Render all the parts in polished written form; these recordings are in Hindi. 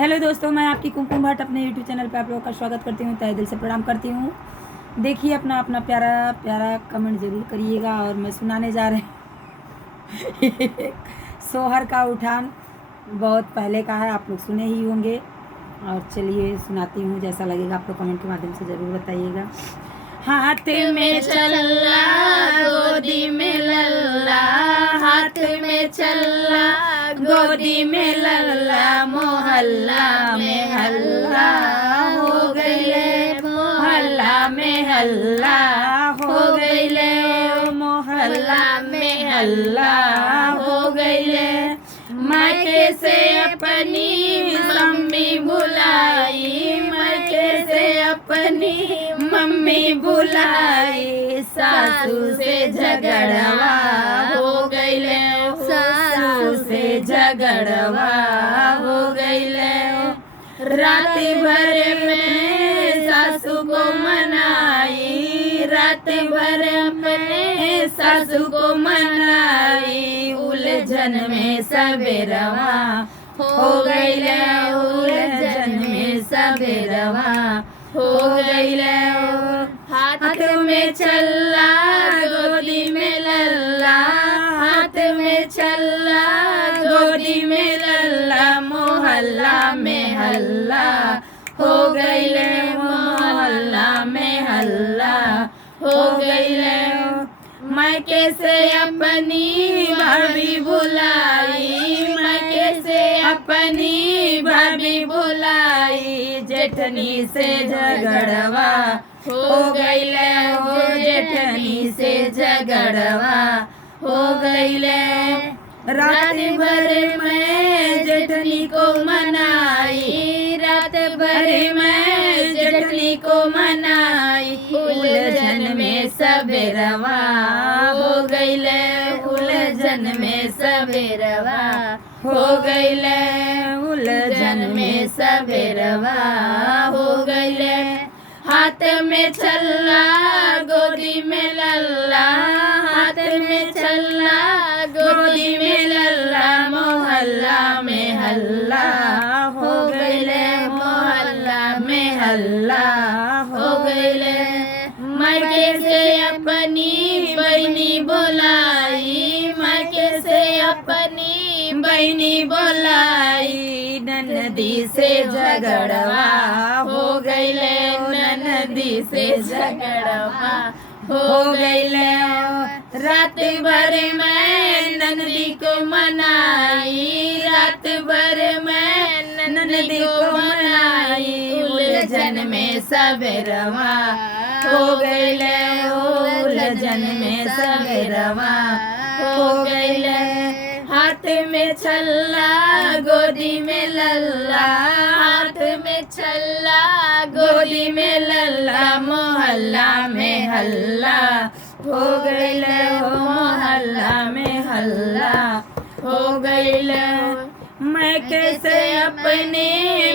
हेलो दोस्तों, मैं आपकी कुमकुम भट्ट अपने यूट्यूब चैनल पे आप लोगों का स्वागत करती हूँ, तहे दिल से प्रणाम करती हूँ। देखिए अपना अपना प्यारा प्यारा कमेंट ज़रूर करिएगा। और मैं सुनाने जा रहे सोहर का उठान बहुत पहले का है, आप लोग सुने ही होंगे। और चलिए सुनाती हूँ, जैसा लगेगा आप लोग कमेंट के माध्यम से ज़रूर बताइएगा। हाथ में चल्ला गोदी में लल्ला, हाथ में चल्ला गोदी में लल्ला, मोहल्ला में हल्ला हो गईले, मोहल्ला में हल्ला हो गईले, मोहल्ला में हल्ला हो गईले। मायके से अपनी मम्मी बुलाई, मायके से अपनी मम्मी बुलाई, सासू से झगड़वा हो गईले, सासू से झगड़वा हो गईले। रात भर में सासू को मनाई, रात भर में सासू को मनाई, उलझन में सवेरवा हो गईले, उलझन में सवेरवा हो गईले। हाथ में चल्ला गोदी में लल्ला, हाथ में चल्ला गोदी में लल्ला, मोहल्ला में हल्ला हो गईले, मोहल्ला में हल्ला हो गईले। मायके से अपनी भाभी बुलाई, मायके से अपनी भाभी बुलाई, जेठनी से झगड़वा हो गईले, हो जेठनी से झगड़वा हो गईले। रात भर में जेठनी को मनाई, रात भर में जेठनी को मनाई, उलझन में सवेरवा हो गईले, उलझन में सवेरवा हो गईले, उलझन में सवेरवा हो गईले। हाथ में चल्ला गोदी में लल्ला, हाथ में चल्ला गोदी में लल्ला, मोहल्ला में हल्ला हो गईले, मोहल्ला में हल्ला हो गईले। मायके से अपनी बहनी बुलाई, मायके से अपनी बहनी बुलाई, ननदी से झगड़वा हो गईले, ननदी से झगड़वा हो गईले। रात भर में ननदी को मनाई, रात भर में ननदी को मनाई, उलझन में सवेरवा हो गईले, उलझन में सवेरवा हो गईले। हाथ में चल्ला गोदी में लल्ला, हाथ में चल्ला गोदी में लल्ला, मोहल्ला में हल्ला हो गईले, मोहल्ला में हल्ला हो गईले। मायके से अपने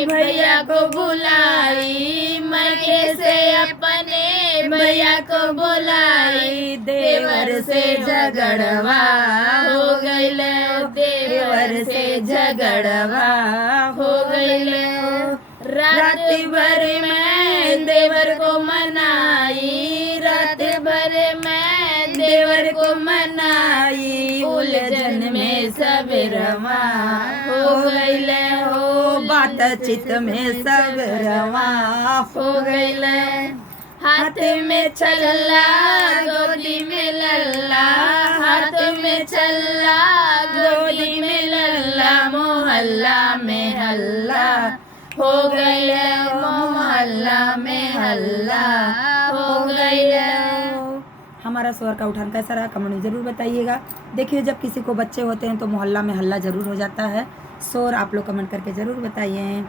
भैया को बुलाई, मायके से अपने भैया को बुलाई, देवर से झगड़वा हो गईले, देवर से झगड़वा हो गईले। रात भर में देवर को मनाई, रात भर में देवर को मनाई, उलझन में सवेरवा हो गईले, हो बातचीत में सवेरवा हो गईले। हाथ में चल्ला गोदी में लल्ला, हाथ में चल्ला गोदी में लल्ला, मोहल्ला में हल्ला हो गईले, मोहल्ला में हल्ला हो गईले। हमारा सोहर का उठान कैसा रहा कमेंट में ज़रूर बताइएगा। देखिए जब किसी को बच्चे होते हैं तो मोहल्ला में हल्ला ज़रूर हो जाता है। सोहर आप लोग कमेंट करके ज़रूर बताइए।